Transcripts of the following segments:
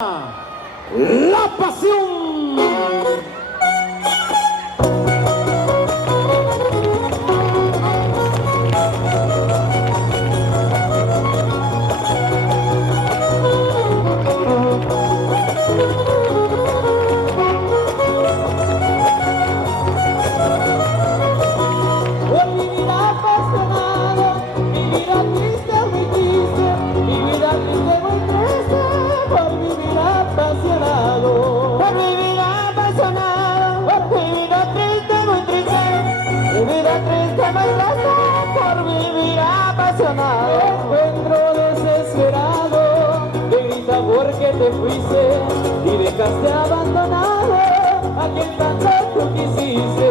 La pasión. Por vivir apasionado, encuentro desesperado, te grita porque te fuiste y dejaste abandonado a quien tanto tú quisiste.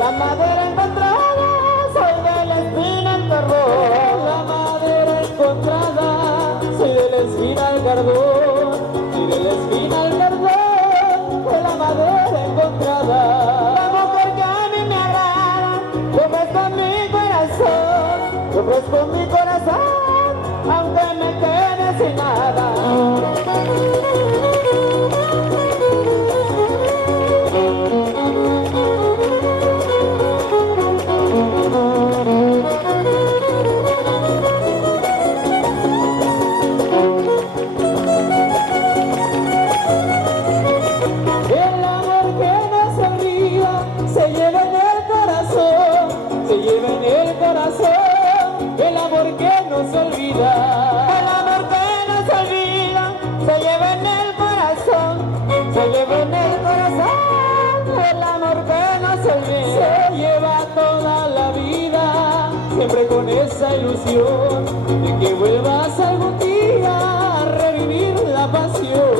La madera encontrada, soy de la espina al carbón. La madera encontrada, soy de la espina al carbón. Soy de la espina al carbón, de la madera encontrada. La mujer que a mí me agrada, yo ofrezco mi corazón, yo ofrezco mi corazón, aunque me quede sin nada. El amor que no se olvida, el amor que no se olvida, se lleva en el corazón, se lleva en el corazón, el amor que no se olvida, se lleva toda la vida, siempre con esa ilusión de que vuelvas algún día a revivir la pasión.